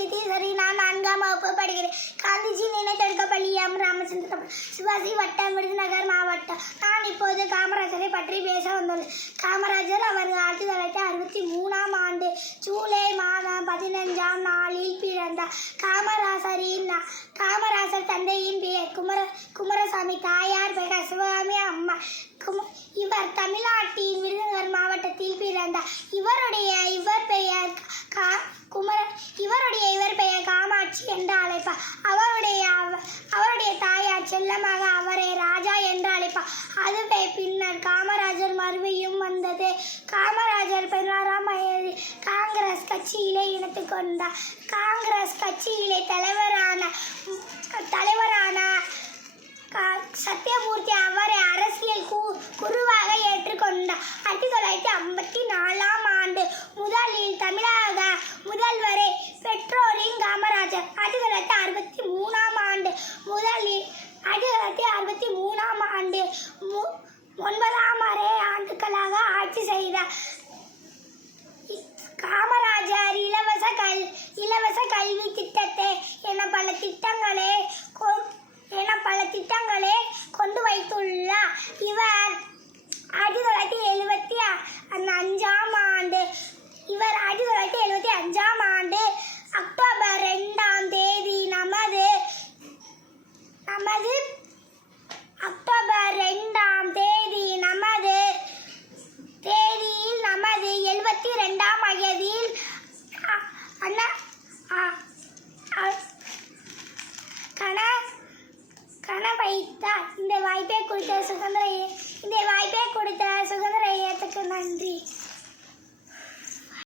கீர்த்தீஸ்வரி. நான் 4ஆம் வகுப்பு படிக்கிறேன். காந்திஜி நினைத்தெடுக்க பள்ளி எம். ராமச்சந்திரபுரம், சிவாஜி வட்டம், விருதுநகர் மாவட்டம். நான் இப்போது காமராஜரை பற்றி பேச வந்துள்ளேன். காமராஜர் அவர்கள் 1963ஆம் ஆண்டு ஜூலை மாதம் 15ஆம் நாளில் பிறந்தார். காமராஜர் தந்தையின் பெயர் குமாரசாமி, தாயார் பெயர் சிவகாமி அம்மா. இவர் தமிழ்நாட்டின் விருதுநகர் மாவட்டத்தில் பிறந்தார். இவர் பெயர் காமாட்சி என்று அழைப்பார். அவருடைய தாயார் செல்லமாக அவரை ராஜா என்று அழைப்பார். அதுவே பின்னர் காமராஜர் மறுபடியும் வந்தது. காமராஜர் 16ஆம் வயதில் காங்கிரஸ் கட்சியிலே இணைத்துக் கொண்டார். காங்கிரஸ் கட்சியிலே தலைவரான சத்யமூர்த்தி அவரை அரசியல் குருவாக ஏற்றுக்கொண்டார். 1954ஆம் ஆண்டு முதலில் தமிழக முதல்வரை பெற்றோரின் காமராஜர் 1963ஆம் ஆண்டு 9 ஆண்டுகளாக ஆட்சி செய்தார். காமராஜர் இலவச கல்வி திட்டத்தை என பல திட்டங்களை கொண்டு வைத்துள்ளார். இவர் 1975ஆம் ஆண்டு